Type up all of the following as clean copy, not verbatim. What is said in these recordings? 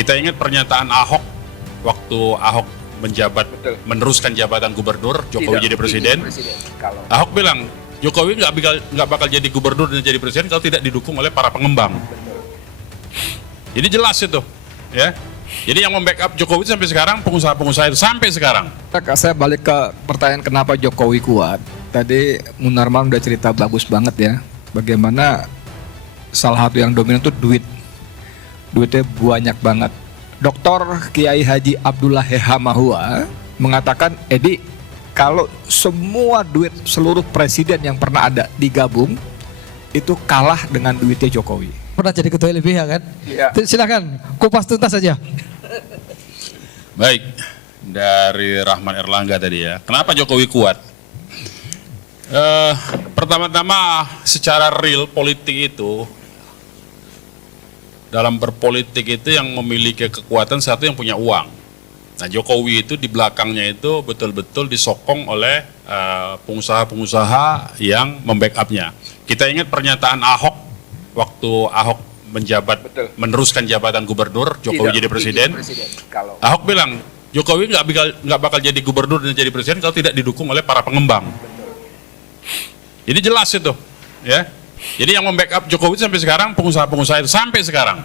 Kita ingat pernyataan Ahok waktu Ahok menjabat, meneruskan jabatan gubernur, Jokowi jadi presiden. Ahok bilang Jokowi nggak bakal jadi gubernur dan jadi presiden kalau tidak didukung oleh para pengembang. Jadi jelas itu, ya. Jadi yang membackup Jokowi sampai sekarang pengusaha-pengusaha itu sampai sekarang. Saya balik ke pertanyaan kenapa Jokowi kuat. Tadi Munarman udah cerita bagus banget ya. Bagaimana salah satu yang dominan itu duit. Duitnya banyak banget. Dr. Kiai Haji Abdullah Hehamahua mengatakan, Edi, kalau semua duit seluruh presiden yang pernah ada digabung, itu kalah dengan duitnya Jokowi. Pernah jadi ketua LBH kan? Iya. Silakan, kupas tuntas saja. Baik, dari Rahman Erlangga tadi ya. Kenapa Jokowi kuat? Pertama-tama secara real politik itu, dalam berpolitik itu yang memiliki kekuatan satu yang punya uang. Nah Jokowi itu di belakangnya itu betul-betul disokong oleh pengusaha-pengusaha yang membackupnya. Kita ingat pernyataan Ahok waktu Ahok menjabat, meneruskan jabatan gubernur, Jokowi jadi presiden. Ahok bilang Jokowi nggak bakal jadi gubernur dan jadi presiden kalau tidak didukung oleh para pengembang. Jadi jelas itu, ya. Jadi yang membackup Jokowi sampai sekarang pengusaha-pengusaha itu sampai sekarang.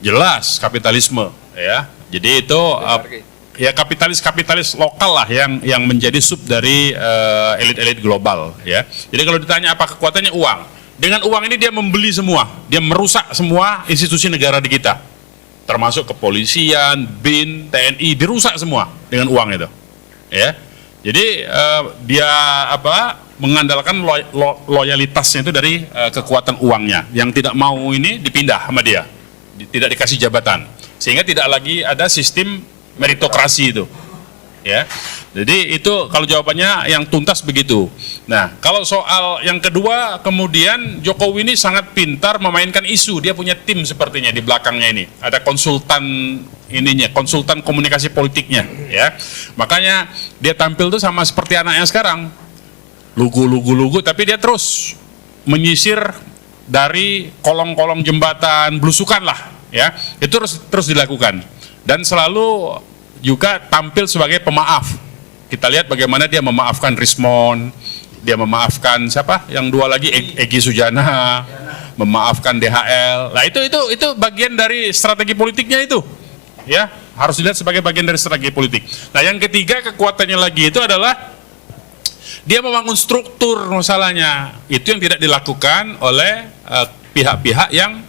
Jelas kapitalisme, ya. Jadi itu ya kapitalis lokal lah yang menjadi sub dari elit-elit global, ya. Jadi kalau ditanya apa kekuatannya, uang. Dengan uang ini dia membeli semua, dia merusak semua institusi negara di kita, termasuk kepolisian, BIN, TNI, dirusak semua dengan uang itu, ya. Jadi dia mengandalkan loyalitasnya itu dari kekuatan uangnya, yang tidak mau ini dipindah sama dia, tidak dikasih jabatan, sehingga tidak lagi ada sistem meritokrasi itu, ya. Jadi itu kalau jawabannya yang tuntas begitu. Nah kalau soal yang kedua, kemudian Jokowi ini sangat pintar memainkan isu, dia punya tim sepertinya di belakangnya ini, ada konsultan ininya, konsultan komunikasi politiknya, ya. Makanya dia tampil tuh sama seperti anaknya sekarang, lugu, tapi dia terus menyisir dari kolong-kolong jembatan, belusukan lah, ya. Itu terus dilakukan dan selalu juga tampil sebagai pemaaf. Kita lihat bagaimana dia memaafkan Rismon, dia memaafkan siapa? Yang dua lagi Egy Sujana, memaafkan DHL. Nah itu bagian dari strategi politiknya itu, ya, harus dilihat sebagai bagian dari strategi politik. Nah yang ketiga kekuatannya lagi itu adalah dia membangun struktur masalahnya. Itu yang tidak dilakukan oleh pihak-pihak yang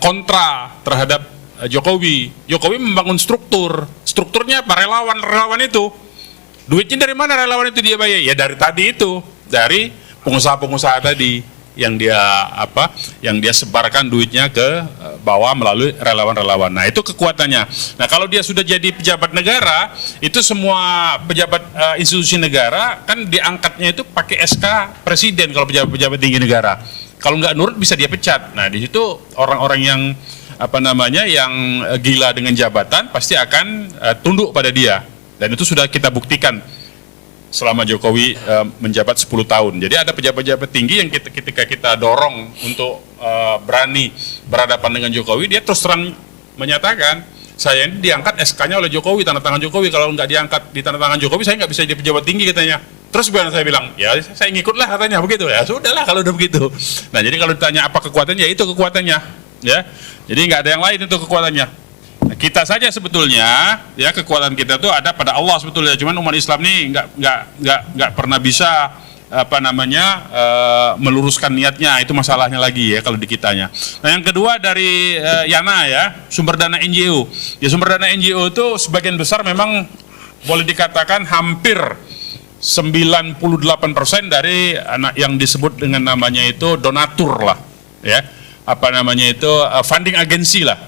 kontra terhadap Jokowi. Jokowi membangun strukturnya apa? Relawan itu. Duitnya dari mana relawan itu dia bayar? Ya dari tadi itu, dari pengusaha-pengusaha tadi yang dia sebarkan duitnya ke bawah melalui relawan-relawan. Nah itu kekuatannya. Nah kalau dia sudah jadi pejabat negara, itu semua pejabat institusi negara kan diangkatnya itu pakai SK presiden kalau pejabat-pejabat tinggi negara. Kalau nggak nurut bisa dia pecat. Nah di situ orang-orang yang yang gila dengan jabatan pasti akan tunduk pada dia. Dan itu sudah kita buktikan selama Jokowi menjabat 10 tahun. Jadi ada pejabat-pejabat tinggi yang ketika kita dorong untuk berani berhadapan dengan Jokowi, dia terus terang menyatakan, saya ini diangkat SK-nya oleh Jokowi, tanda tangan Jokowi, kalau nggak diangkat di tanda tangan Jokowi, saya nggak bisa jadi pejabat tinggi katanya. Terus saya bilang, ya saya ngikutlah katanya, begitu ya, sudahlah kalau udah begitu. Nah jadi kalau ditanya apa kekuatannya, ya itu kekuatannya, ya. Jadi nggak ada yang lain itu kekuatannya. Nah, kita saja sebetulnya, ya kekuatan kita itu ada pada Allah sebetulnya. Cuman umat Islam ini nggak pernah bisa meluruskan niatnya, itu masalahnya lagi ya kalau di kitanya. Nah yang kedua dari Yana ya, sumber dana NGO. Ya sumber dana NGO itu sebagian besar memang boleh dikatakan hampir 98% dari anak yang disebut dengan namanya itu donatur lah, ya funding agensi lah,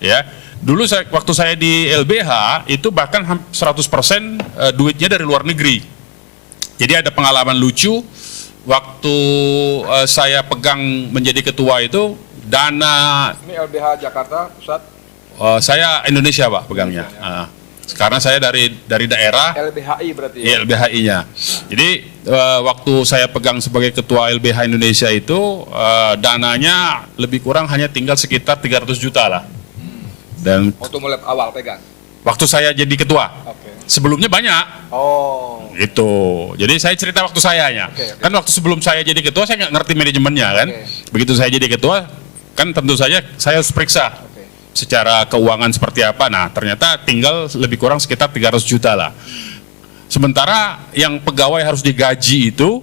ya. Dulu waktu saya di LBH itu bahkan 100% duitnya dari luar negeri. Jadi ada pengalaman lucu waktu saya pegang menjadi ketua itu, dana Ini LBH Jakarta Pusat. Saya Indonesia Pak pegangnya. Karena saya dari daerah. LBHI berarti ya? Iya, LBHI-nya. Jadi waktu saya pegang sebagai ketua LBH Indonesia itu dananya lebih kurang hanya tinggal sekitar 300 juta lah. Dan Waktu mulai awal pegang. waktu saya jadi ketua, Oke. sebelumnya banyak. Oh. Gitu. Jadi saya cerita waktu sayanya. Oke. Kan waktu sebelum saya jadi ketua saya nggak ngerti manajemennya kan. Oke. Begitu saya jadi ketua, kan tentu saja saya harus periksa Oke. secara keuangan seperti apa. Nah, ternyata tinggal lebih kurang sekitar 300 juta lah. Sementara yang pegawai harus digaji itu,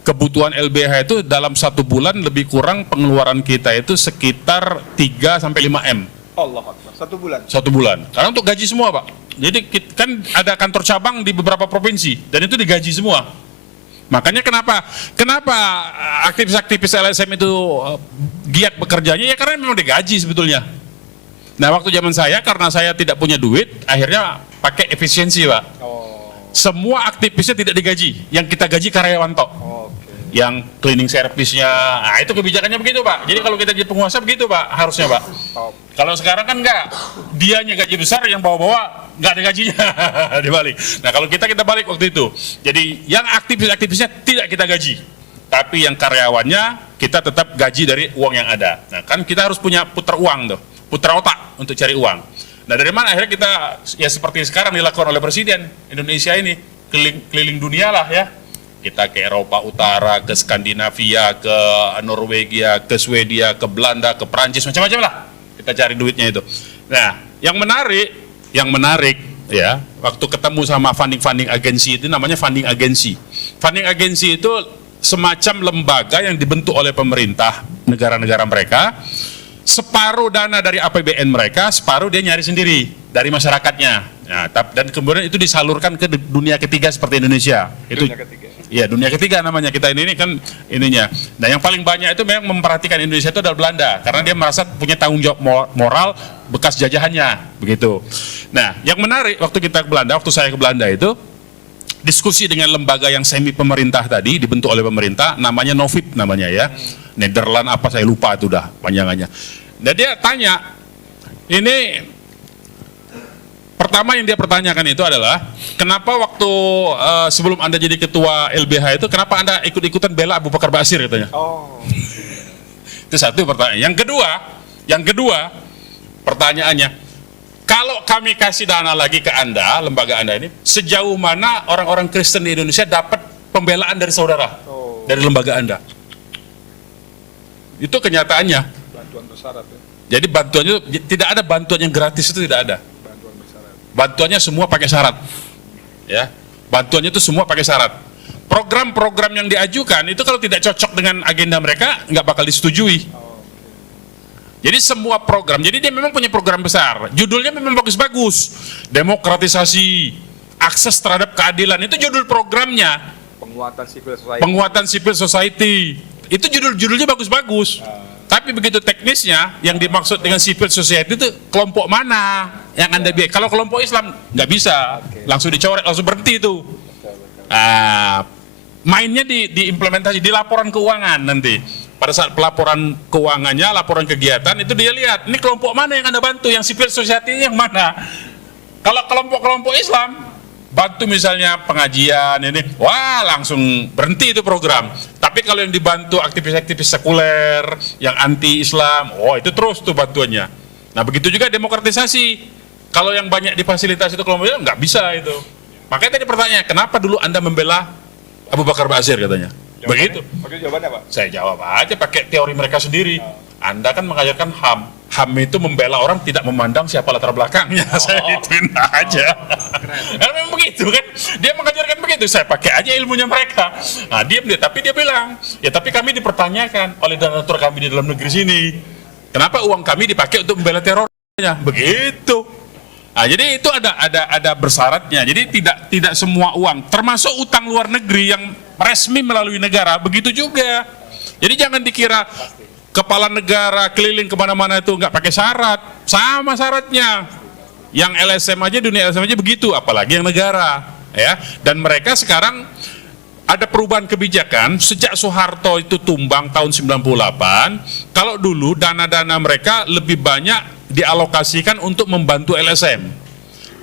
kebutuhan LBH itu dalam 1 bulan lebih kurang pengeluaran kita itu sekitar 3 sampai 5 M. Allah Akbar. 1 bulan. 1 bulan. Karena untuk gaji semua, Pak. Jadi kan ada kantor cabang di beberapa provinsi dan itu digaji semua. Makanya kenapa aktivis-aktivis LSM itu giat bekerjanya ya karena memang digaji sebetulnya. Nah, waktu zaman saya karena saya tidak punya duit, akhirnya pakai efisiensi, Pak. Oh. Semua aktivisnya tidak digaji, yang kita gaji karyawan tok. Oke. Yang cleaning service-nya, nah itu kebijakannya begitu, Pak. Jadi kalau kita jadi penguasa begitu, Pak, harusnya, Pak. Top. Kalau sekarang kan enggak, dianya gaji besar, yang bawa-bawa nggak ada gajinya dibalik. Nah kalau kita balik waktu itu, jadi yang aktivis-aktivisnya tidak kita gaji, tapi yang karyawannya kita tetap gaji dari uang yang ada. Nah kan kita harus punya putar uang tuh, putar otak untuk cari uang. Nah dari mana akhirnya kita ya seperti sekarang dilakukan oleh Presiden Indonesia ini keliling dunia lah ya. Kita ke Eropa Utara, ke Skandinavia, ke Norwegia, ke Swedia, ke Belanda, ke Prancis, macam-macam lah. Kita cari duitnya itu. Nah, yang menarik ya, waktu ketemu sama funding agensi itu namanya funding agensi. Funding agensi itu semacam lembaga yang dibentuk oleh pemerintah negara-negara mereka. Separuh dana dari APBN mereka, separuh dia nyari sendiri dari masyarakatnya. Nah, dan kemudian itu disalurkan ke dunia ketiga seperti Indonesia. Itu Dunia ketiga. Iya, dunia ketiga namanya kita ini kan ininya. Nah, yang paling banyak itu memang memperhatikan Indonesia itu adalah Belanda karena dia merasa punya tanggung jawab moral bekas jajahannya, begitu. Nah, yang menarik waktu kita ke Belanda, waktu saya ke Belanda itu diskusi dengan lembaga yang semi pemerintah tadi dibentuk oleh pemerintah, namanya Novib namanya ya. Nederland apa saya lupa itu dah panjangannya. Nah, dia tanya, ini pertama yang dia pertanyakan itu adalah kenapa waktu sebelum Anda jadi ketua LBH itu kenapa Anda ikut-ikutan bela Abu Bakar Ba'asyir katanya. Oh. Itu satu pertanyaan. Yang kedua pertanyaannya, kalau kami kasih dana lagi ke Anda, lembaga Anda ini, sejauh mana orang-orang Kristen di Indonesia dapat pembelaan dari saudara, dari lembaga Anda? Itu kenyataannya. Bantuan bersyarat ya. Jadi bantuannya tidak ada bantuan yang gratis, itu tidak ada. Bantuan bersyarat. Bantuannya semua pakai syarat. Ya, bantuannya itu semua pakai syarat. Program-program yang diajukan itu kalau tidak cocok dengan agenda mereka nggak bakal disetujui. Jadi semua program, jadi dia memang punya program besar. Judulnya memang bagus-bagus. Demokratisasi, akses terhadap keadilan, itu judul programnya. Penguatan civil society. Penguatan civil society. Itu judul-judulnya bagus-bagus. Tapi begitu teknisnya, yang dimaksud dengan civil society itu kelompok mana yang Anda biaya. Kalau kelompok Islam nggak bisa, langsung dicoret, langsung berhenti itu. Mainnya diimplementasi di laporan keuangan nanti. Pada saat pelaporan keuangannya, laporan kegiatan itu dia lihat, ini kelompok mana yang Anda bantu, yang civil society yang mana. Kalau kelompok-kelompok Islam bantu misalnya pengajian ini, wah langsung berhenti itu program. Tapi kalau yang dibantu aktivis-aktivis sekuler, yang anti-Islam, oh itu terus tuh bantuannya. Nah begitu juga demokratisasi. Kalau yang banyak difasilitasi itu kelompok Islam, nggak bisa itu. Makanya tadi pertanyaan, kenapa dulu Anda membela Abu Bakar Ba'asyir katanya? Begitu. Pakai jawabannya Pak? Saya jawab aja pakai teori mereka sendiri. Anda kan mengajarkan HAM. HAM itu membela orang tidak memandang siapa latar belakangnya. Saya gituin aja. Karena memang begitu kan. Dia mengajarkan begitu. Saya pakai aja ilmunya mereka. Nah, diam dia. Tapi dia bilang, ya tapi kami dipertanyakan oleh donatur kami di dalam negeri sini. Kenapa uang kami dipakai untuk membela terornya? Begitu. Nah, jadi itu ada bersyaratnya. Jadi tidak semua uang, termasuk utang luar negeri yang resmi melalui negara, begitu juga. Jadi jangan dikira kepala negara keliling kemana-mana itu nggak pakai syarat, sama syaratnya. Yang LSM aja, dunia LSM aja begitu, apalagi yang negara, ya. Dan mereka sekarang ada perubahan kebijakan sejak Soeharto itu tumbang tahun 98. Kalau dulu dana-dana mereka lebih banyak dialokasikan untuk membantu LSM.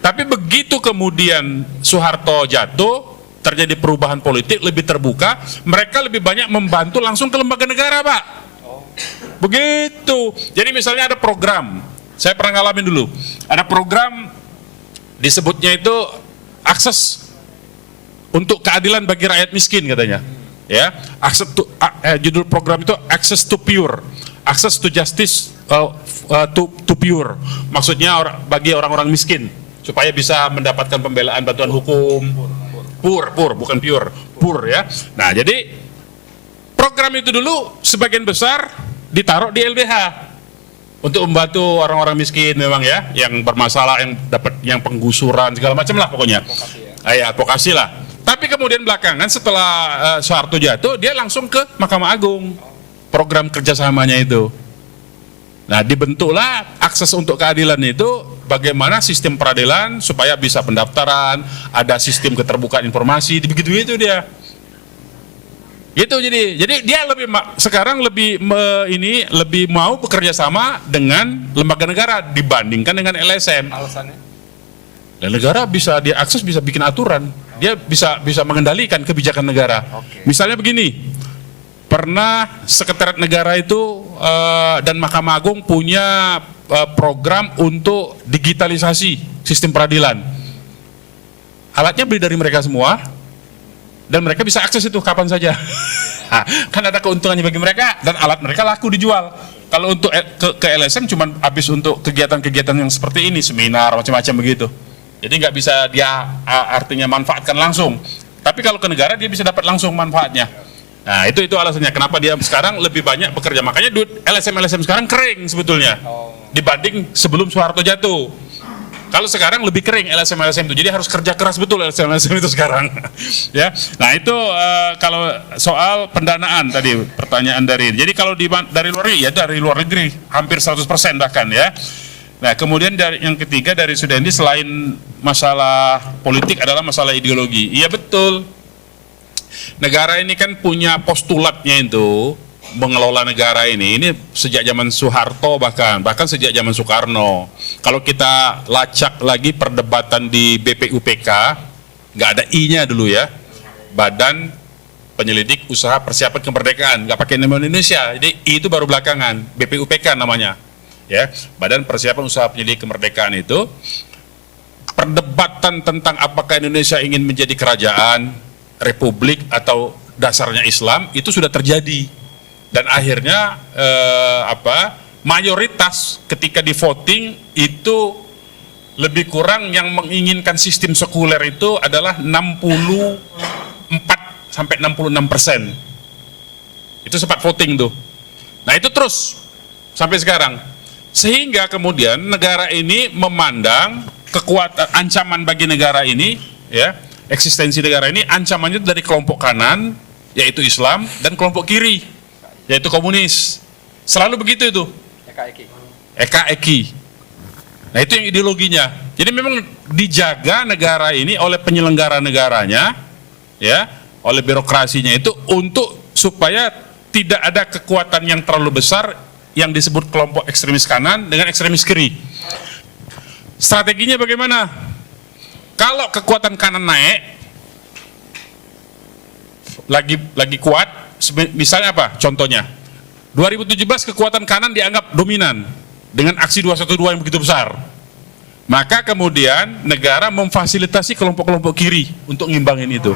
Tapi begitu kemudian Soeharto jatuh, terjadi perubahan politik lebih terbuka, mereka lebih banyak membantu langsung ke lembaga negara, Pak. Begitu. Jadi misalnya ada program Saya pernah ngalamin dulu. Ada program disebutnya itu akses untuk keadilan bagi rakyat miskin katanya. Ya, judul program itu Access to Pure, Access to Justice to Pure. Maksudnya bagi orang-orang miskin supaya bisa mendapatkan pembelaan bantuan hukum. Pur, bukan pure, pur ya. Nah, jadi program itu dulu sebagian besar ditaruh di LBH untuk membantu orang-orang miskin memang ya, yang bermasalah, yang dapat yang penggusuran segala macam lah pokoknya. Advokasi lah. Tapi kemudian belakangan setelah Soeharto jatuh, dia langsung ke Mahkamah Agung program kerjasamanya itu. Nah, dibentuklah akses untuk keadilan itu, bagaimana sistem peradilan supaya bisa pendaftaran, ada sistem keterbukaan informasi, begitu itu dia. Gitu, jadi dia sekarang lebih mau bekerja sama dengan lembaga negara dibandingkan dengan LSM. Alasannya? Dan negara bisa diakses, bisa bikin aturan, dia bisa mengendalikan kebijakan negara. Misalnya begini, pernah Sekretariat Negara itu dan Mahkamah Agung punya program untuk digitalisasi sistem peradilan. Alatnya beli dari mereka semua, dan mereka bisa akses itu kapan saja. Kan ada keuntungannya bagi mereka, dan alat mereka laku dijual. Kalau untuk ke LSM cuma habis untuk kegiatan-kegiatan yang seperti ini, seminar macam-macam begitu. Jadi nggak bisa dia artinya manfaatkan langsung. Tapi kalau ke negara dia bisa dapat langsung manfaatnya. Nah, itu alasannya kenapa dia sekarang lebih banyak bekerja. Makanya duit LSM sekarang kering sebetulnya dibanding sebelum Soeharto jatuh. Kalau sekarang lebih kering LSM itu, jadi harus kerja keras betul LSM itu sekarang. Ya, nah itu kalau soal pendanaan tadi pertanyaan jadi kalau dari luar negeri hampir 100% bahkan ya. Nah, kemudian yang ketiga dari Sudendi, selain masalah politik adalah masalah ideologi. Iya betul. Negara ini kan punya postulatnya itu, mengelola negara ini sejak zaman Soeharto bahkan sejak zaman Soekarno. Kalau kita lacak lagi perdebatan di BPUPK, nggak ada I-nya dulu ya, Badan Penyelidik Usaha Persiapan Kemerdekaan, nggak pakai nama Indonesia, jadi I itu baru belakangan, BPUPK namanya, ya, Badan Persiapan Usaha Penyelidik Kemerdekaan itu. Perdebatan tentang apakah Indonesia ingin menjadi kerajaan, republik atau dasarnya Islam itu sudah terjadi. Dan akhirnya mayoritas ketika di voting itu lebih kurang yang menginginkan sistem sekuler itu adalah 64-66%. Itu sempat voting tuh. Nah, itu terus sampai sekarang. Sehingga kemudian negara ini memandang kekuatan ancaman bagi negara ini, ya, eksistensi negara ini ancamannya dari kelompok kanan yaitu Islam dan kelompok kiri yaitu komunis. Selalu begitu itu. Eka-eki. Nah, itu yang ideologinya. Jadi memang dijaga negara ini oleh penyelenggara negaranya, ya, oleh birokrasinya itu untuk supaya tidak ada kekuatan yang terlalu besar yang disebut kelompok ekstremis kanan dengan ekstremis kiri. Strateginya bagaimana? Kalau kekuatan kanan naik, lagi kuat, misalnya apa? Contohnya, 2017 kekuatan kanan dianggap dominan dengan aksi 212 yang begitu besar. Maka kemudian negara memfasilitasi kelompok-kelompok kiri untuk ngimbangin itu.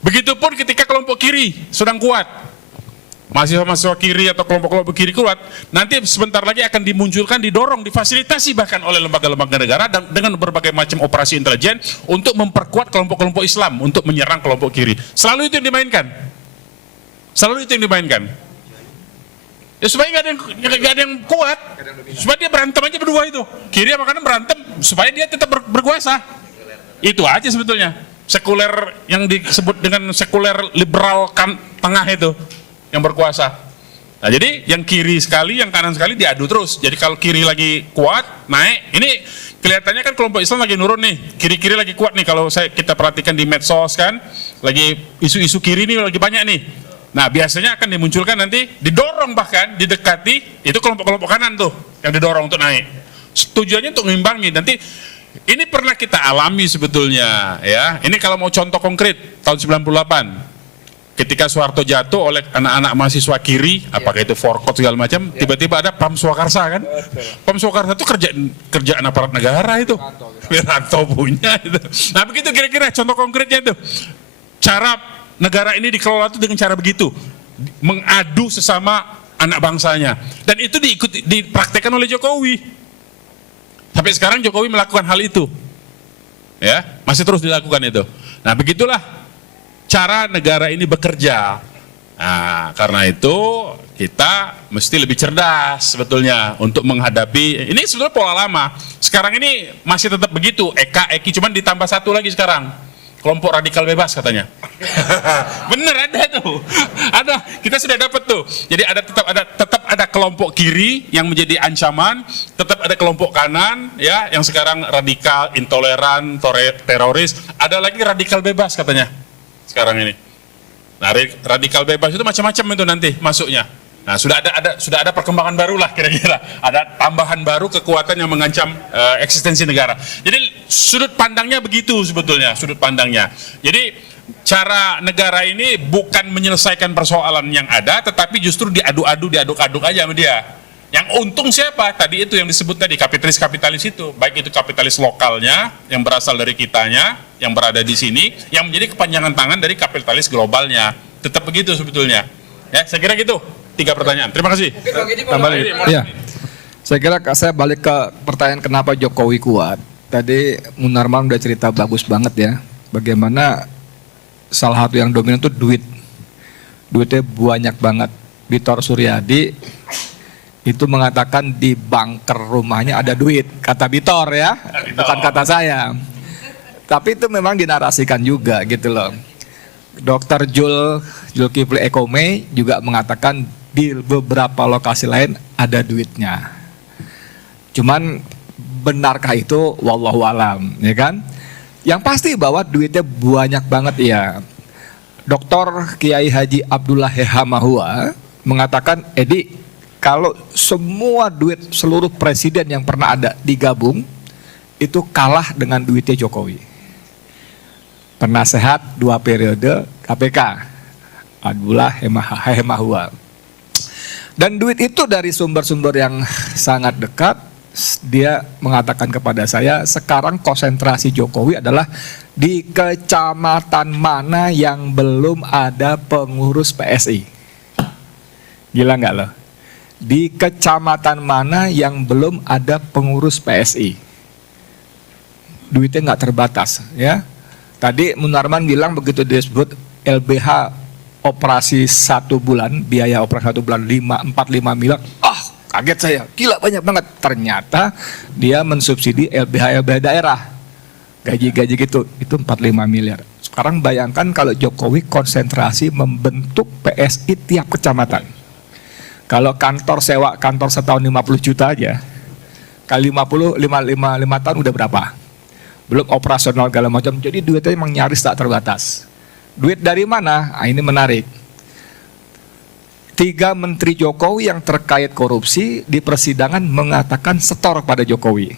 Begitupun ketika kelompok kiri sedang kuat, mahasiswa-mahasiswa kiri atau kelompok-kelompok kiri kuat, nanti sebentar lagi akan dimunculkan, didorong, difasilitasi bahkan oleh lembaga-lembaga negara dan dengan berbagai macam operasi intelijen untuk memperkuat kelompok-kelompok Islam untuk menyerang kelompok kiri. Selalu itu yang dimainkan. Ya, supaya nggak ada yang kuat, supaya dia berantem aja berdua itu, kiri sama kanan berantem supaya dia tetap berkuasa. Itu aja sebetulnya. Sekuler yang disebut dengan sekuler liberal tengah itu yang berkuasa. Nah, jadi yang kiri sekali, yang kanan sekali diadu terus. Jadi kalau kiri lagi kuat, naik, ini kelihatannya kan kelompok Islam lagi nurun nih, kiri-kiri lagi kuat nih. Kalau kita perhatikan di medsos kan, lagi isu-isu kiri nih lagi banyak nih. Nah, biasanya akan dimunculkan nanti, didorong bahkan, didekati, itu kelompok-kelompok kanan tuh, yang didorong untuk naik. Tujuannya untuk mengimbangi. Nanti, ini pernah kita alami sebetulnya, ya. Ini kalau mau contoh konkret, tahun 98. ketika Soeharto jatuh oleh anak-anak mahasiswa kiri, apakah itu forkot segala macam, tiba-tiba ada Pam Swakarsa kan? Pam Swakarsa itu kerjaan aparat negara itu. Wiranto punya itu. Nah begitu kira-kira contoh konkretnya itu. Cara negara ini dikelola itu dengan cara begitu, mengadu sesama anak bangsanya, dan itu dipraktekkan oleh Jokowi. Sampai sekarang Jokowi melakukan hal itu, ya masih terus dilakukan itu. Nah begitulah cara negara ini bekerja. Nah karena itu kita mesti lebih cerdas sebetulnya untuk menghadapi ini. Sebetulnya pola lama. Sekarang ini masih tetap begitu, Eki, cuman ditambah satu lagi sekarang, kelompok radikal bebas katanya. Bener ada tuh, ada, kita sudah dapat tuh. Jadi tetap ada kelompok kiri yang menjadi ancaman, tetap ada kelompok kanan ya yang sekarang radikal, intoleran, teroris. Ada lagi radikal bebas katanya sekarang ini. Nah radikal bebas itu macam-macam itu nanti masuknya. Nah sudah ada perkembangan baru lah kira-kira, ada tambahan baru kekuatan yang mengancam eksistensi negara. Jadi sudut pandangnya begitu sebetulnya, sudut pandangnya. Jadi cara negara ini bukan menyelesaikan persoalan yang ada, tetapi justru diaduk-aduk aja sama dia. Yang untung siapa? Tadi itu yang disebut tadi, kapitalis itu, baik itu kapitalis lokalnya yang berasal dari kitanya, yang berada di sini, yang menjadi kepanjangan tangan dari kapitalis globalnya. Tetap begitu sebetulnya. Ya, saya kira gitu. 3 pertanyaan. Terima kasih. Iya. Saya kira saya balik ke pertanyaan kenapa Jokowi kuat. Tadi Munarman udah cerita bagus banget ya. Bagaimana salah satu yang dominan itu duit. Duitnya banyak banget. Bitor Suryadi itu mengatakan di bunker rumahnya ada duit. Kata Bitor ya, bukan kata saya. Tapi itu memang dinarasikan juga gitu loh. Dr. Zulkifli Ekome juga mengatakan di beberapa lokasi lain ada duitnya. Cuman benarkah itu? Wallahu alam, ya kan? Yang pasti bahwa duitnya banyak banget ya. Dr. Kiai Haji Abdullah Hehamahua mengatakan, Edi, kalau semua duit seluruh presiden yang pernah ada digabung, itu kalah dengan duitnya Jokowi. Penasehat 2 periode KPK, Abdullah Hemahua. Dan duit itu dari sumber-sumber yang sangat dekat. Dia mengatakan kepada saya, sekarang konsentrasi Jokowi adalah di kecamatan mana yang belum ada pengurus PSI. Gila nggak loh? Di kecamatan mana yang belum ada pengurus PSI. Duitnya nggak terbatas ya. Tadi Munarman bilang begitu disebut LBH operasi 1 bulan, biaya operasi 1 bulan 45 miliar. Kaget saya, gila banyak banget. Ternyata dia mensubsidi LBH daerah. Gaji-gaji gitu, itu 45 miliar. Sekarang bayangkan kalau Jokowi konsentrasi membentuk PSI tiap kecamatan. Kalau kantor sewa kantor setahun 50 juta aja, kali 50, 5 tahun udah berapa? Belum operasional segala macam. Jadi duitnya emang nyaris tak terbatas. Duit dari mana? Nah, ini menarik. 3 menteri Jokowi yang terkait korupsi di persidangan mengatakan setor pada Jokowi.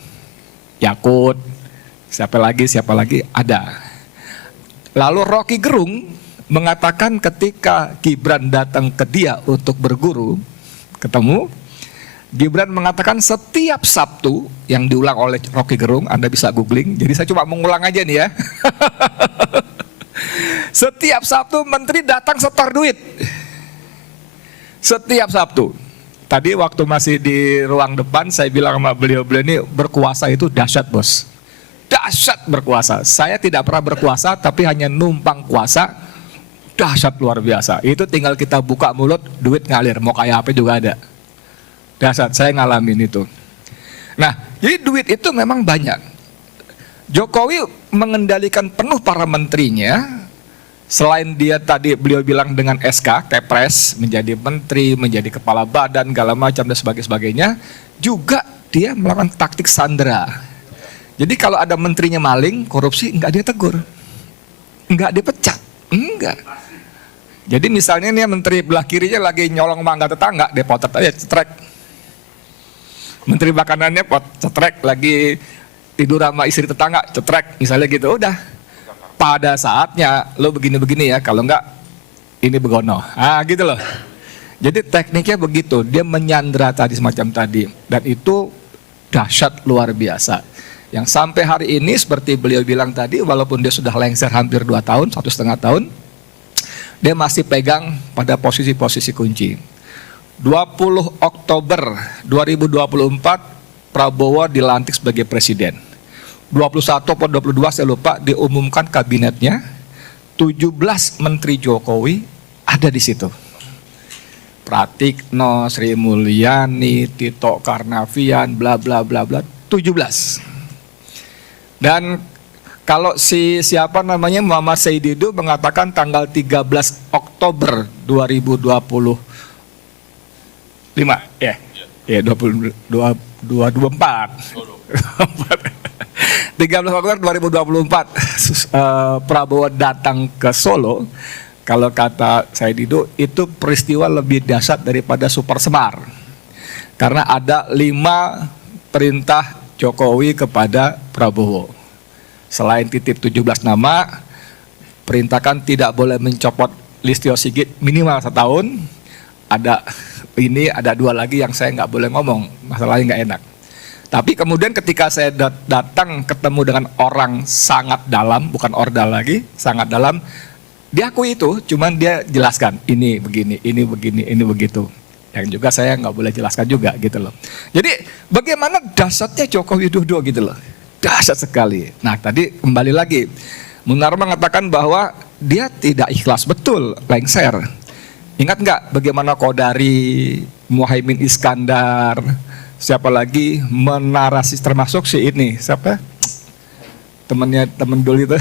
Yakut, siapa lagi ada. Lalu Rocky Gerung mengatakan ketika Gibran datang ke dia untuk berguru, ketemu, Gibran mengatakan setiap Sabtu yang diulang oleh Rocky Gerung, Anda bisa googling, jadi saya cuma mengulang aja nih ya. Setiap Sabtu menteri datang setor duit. Setiap Sabtu. Tadi waktu masih di ruang depan saya bilang sama beliau ini berkuasa itu dahsyat bos. Dahsyat berkuasa. Saya tidak pernah berkuasa tapi hanya numpang kuasa. Dahsyat luar biasa. Itu tinggal kita buka mulut, duit ngalir. Mau kayak apa juga ada. Dahsyat, saya ngalamin itu. Nah, jadi duit itu memang banyak. Jokowi mengendalikan penuh para menterinya. Selain dia tadi beliau bilang dengan SK, Kepres, menjadi menteri, menjadi kepala badan, segala macam dan sebagainya, juga dia melakukan taktik sandera. Jadi kalau ada menterinya maling, korupsi, enggak dia tegur, enggak dipecat, enggak. Jadi misalnya nih menteri belah kirinya lagi nyolong mangga tetangga, dia potret aja, cetrek. Menteri makanannya cetrek, lagi tidur sama istri tetangga, cetrek, misalnya gitu, udah. Pada saatnya lo begini-begini ya, kalau enggak ini begono. Gitu loh. Jadi tekniknya begitu, dia menyandra tadi semacam tadi, dan itu dahsyat luar biasa. Yang sampai hari ini seperti beliau bilang tadi, walaupun dia sudah lengser hampir 2 tahun, 1,5 tahun, dia masih pegang pada posisi-posisi kunci. 20 Oktober 2024 Prabowo dilantik sebagai presiden. 21 atau 22 saya lupa, diumumkan kabinetnya. 17 menteri Jokowi ada di situ. Pratikno, Sri Mulyani, Tito Karnavian, bla bla bla bla, 17. Dan kalau siapa namanya Muhammad Saididu mengatakan tanggal 13 Oktober 2025 ya. Ya 2024. 13 Oktober 2024 Prabowo datang ke Solo. Kalau kata Saididu itu peristiwa lebih dahsyat daripada Super Semar. Karena ada 5 perintah Jokowi kepada Prabowo. Selain titip 17 nama, perintahkan tidak boleh mencopot Listio Sigit minimal 1 tahun. Ada 2 lagi yang saya nggak boleh ngomong, masalahnya nggak enak. Tapi kemudian ketika saya datang ketemu dengan orang sangat dalam, bukan ordal lagi, sangat dalam, dia akui itu, cuman dia jelaskan ini begini, ini begini, ini begitu. Yang juga saya nggak boleh jelaskan juga gitu loh. Jadi bagaimana dahsyatnya Joko Widodo gitu loh, dahsyat sekali. Nah tadi kembali lagi, Munar mengatakan bahwa dia tidak ikhlas, betul, lengser. Ingat nggak bagaimana Kodari, Muhaimin Iskandar, siapa lagi menarasi, termasuk si ini siapa temen dulu itu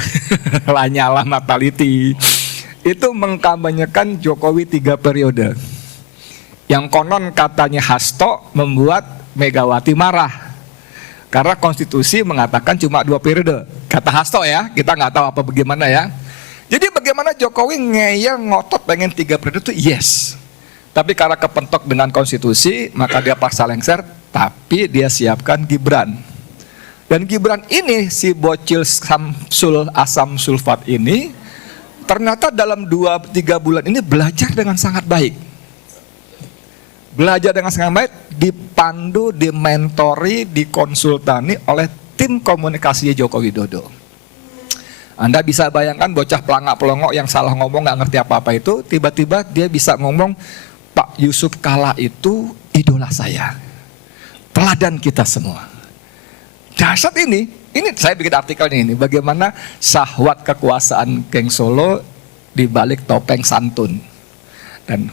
Lanyala Mataliti itu mengkampanyekan Jokowi 3 periode, yang konon katanya Hasto membuat Megawati marah karena konstitusi mengatakan cuma 2 periode, kata Hasto ya, kita nggak tahu apa bagaimana ya. Jadi bagaimana Jokowi ngeyel ngotot pengen 3 periode itu yes, tapi karena kepentok dengan konstitusi maka dia paksa lengser. Tapi dia siapkan Gibran. Dan Gibran ini, si bocil Samsul Asam Sulfat ini, ternyata dalam 2-3 bulan ini belajar dengan sangat baik. Belajar dengan sangat baik, dipandu, dimentori, dikonsultani oleh tim komunikasi Joko Widodo. Anda bisa bayangkan bocah pelangak-pelongok yang salah ngomong, gak ngerti apa-apa itu, tiba-tiba dia bisa ngomong, Pak Yusuf Kalla itu idola saya. Teladan kita semua. Dahsyat ini saya bikin artikelnya ini, bagaimana syahwat kekuasaan geng Solo di balik topeng santun. Dan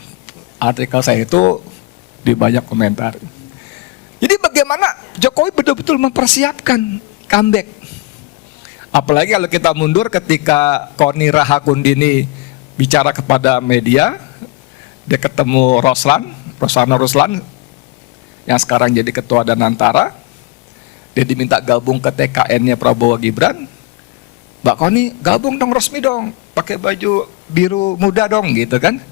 artikel saya itu di banyak komentar. Jadi bagaimana Jokowi betul-betul mempersiapkan comeback. Apalagi kalau kita mundur ketika Koni Rahakundini bicara kepada media, dia ketemu Ruslan yang sekarang jadi ketua Danantara, dia diminta gabung ke TKN-nya Prabowo Gibran. Mbak Koni gabung dong, resmi dong, pakai baju biru muda dong gitu kan.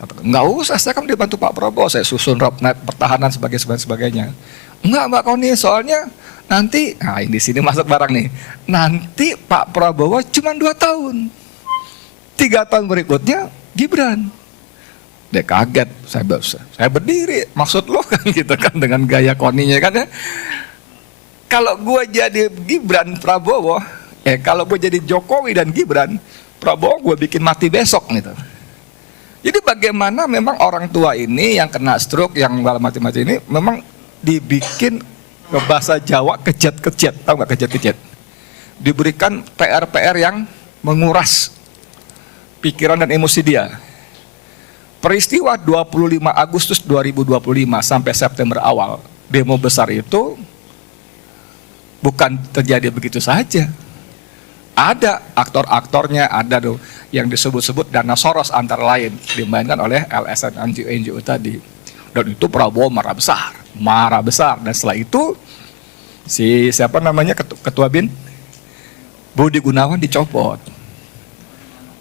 Kata, nggak usah, saya kan dibantu Pak Prabowo, saya susun roadmap pertahanan sebagainya. Enggak Mbak Koni, soalnya nanti, nah di sini masuk barang nih, nanti Pak Prabowo cuma 2 tahun, 3 tahun berikutnya Gibran. Dia kaget, saya berdiri, maksud lo kan gitu kan, dengan gaya Koninya kan ya. Kalau gue jadi Gibran Prabowo, kalau gue jadi Jokowi dan Gibran, Prabowo gue bikin mati besok gitu. Jadi bagaimana memang orang tua ini yang kena stroke, yang mati-mati ini, memang dibikin ke bahasa Jawa kejat-kejat, tahu nggak kejat-kejat? Diberikan PR-PR yang menguras pikiran dan emosi dia. Peristiwa 25 Agustus 2025 sampai September awal, demo besar itu bukan terjadi begitu saja. Ada aktor-aktornya, ada dong yang disebut-sebut dana Soros antara lain, dimainkan oleh LSM NGO tadi. Dan itu Prabowo marah besar. Dan setelah itu si siapa namanya ketua BIN Budi Gunawan dicopot.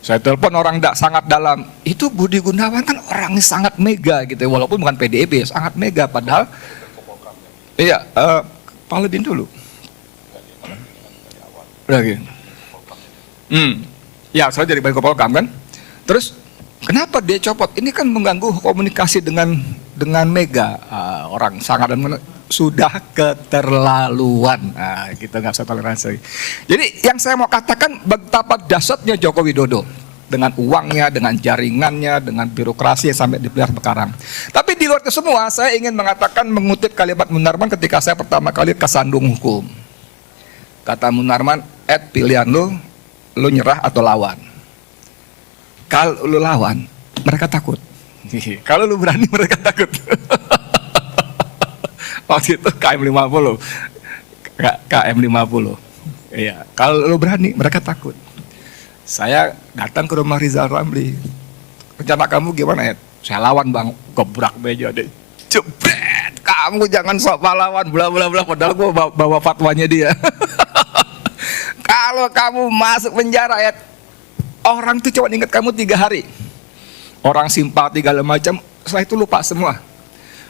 Saya telepon orang sangat dalam, itu Budi Gunawan kan orangnya sangat mega gitu, walaupun bukan PDIP, sangat mega padahal. Iya, Pak Lebin dulu. Lagi. Ya, saya jadi Menko Polkam kan. Terus Kenapa dia copot? Ini kan mengganggu komunikasi dengan Mega. Orang sangat sudah keterlaluan. Kita nggak bisa toleransi. Jadi yang saya mau katakan betapa dahsyatnya Joko Widodo dengan uangnya, dengan jaringannya, dengan birokrasi yang sampai dipelihara sekarang. Tapi di luar itu semua, saya ingin mengatakan mengutip kalimat Munarman ketika saya pertama kali kesandung hukum. Kata Munarman, pilihan lu nyerah atau lawan. Kalau lu lawan, mereka takut. Kalau lu berani, mereka takut. Waktu itu KM 50. KM 50. Iya, kalau lu berani, mereka takut. Saya datang ke rumah Rizal Ramli. Rencana kamu gimana, Ed? Saya lawan, Bang. Gebrak meja deh. Jebret, kamu jangan sok pahlawan, bla bla bla. Padahal gue bawa fatwanya dia. Kalau kamu masuk penjara, Ed, orang itu cuma ingat kamu 3 hari. Orang simpati segala macam, setelah itu lupa semua.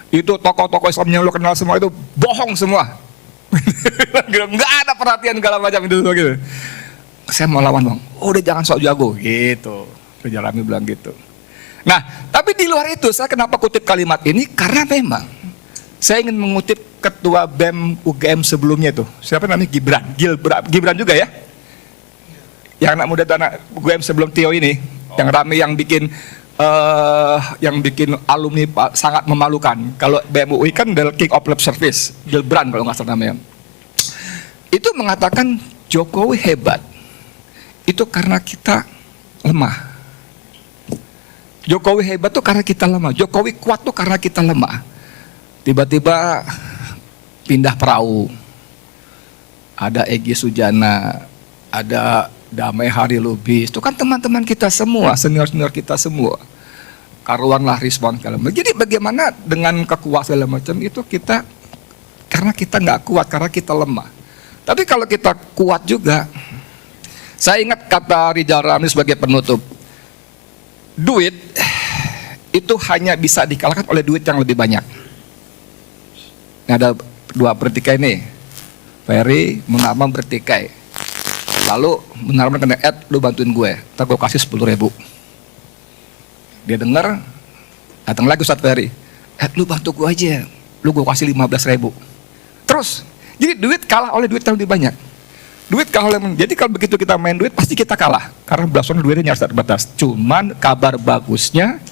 Itu tokoh-tokoh Islam yang lo kenal semua itu bohong semua. Nggak ada perhatian segala macam itu semua gitu. Saya mau lawan, Bang. Udah jangan sok jago gitu. Jalani bilang gitu. Nah, tapi di luar itu saya kenapa kutip kalimat ini? Karena memang saya ingin mengutip ketua BEM UGM sebelumnya tuh. Siapa namanya? Gibran juga ya? Yang anak muda anak UGM sebelum Tio ini, yang rame yang bikin alumni sangat memalukan. Kalau BMUI kan The King of Lip Service, Gibran kalau nggak salah namanya. Itu mengatakan Jokowi hebat. Itu karena kita lemah. Jokowi hebat tuh karena kita lemah. Jokowi kuat tuh karena kita lemah. Tiba-tiba pindah perahu. Ada Egy Sujana, ada Damai Hari Lubis, itu kan teman-teman kita semua, senior-senior kita semua. Karuanlah Rizwan segala macam. Jadi bagaimana dengan kekuasaan segala macam itu kita, karena kita nggak kuat, karena kita lemah. Tapi kalau kita kuat juga, saya ingat kata Rizal Ramli sebagai penutup, duit itu hanya bisa dikalahkan oleh duit yang lebih banyak. Ini ada 2 bertikai nih, Ferry, Munarman bertikai. Lalu Munarman kena lu bantuin gue, ntar gue kasih 10.000. Dia dengar, datang lagi Ustadz Ferry, lu bantu gue aja, lu gue kasih 15.000. Terus, jadi duit kalah oleh duit yang lebih banyak. Duit kalah oleh, jadi kalau begitu kita main duit pasti kita kalah, karena belasan duitnya nyaris terbatas. Cuman kabar bagusnya,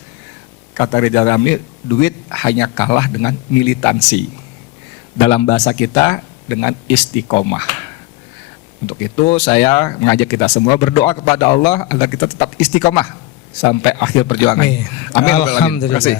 kata Rizal Ramli, duit hanya kalah dengan militansi. Dalam bahasa kita dengan istiqomah. Untuk itu saya mengajak kita semua berdoa kepada Allah agar kita tetap istiqomah sampai akhir perjuangan. Amin. Amin. Alhamdulillah. Terima kasih.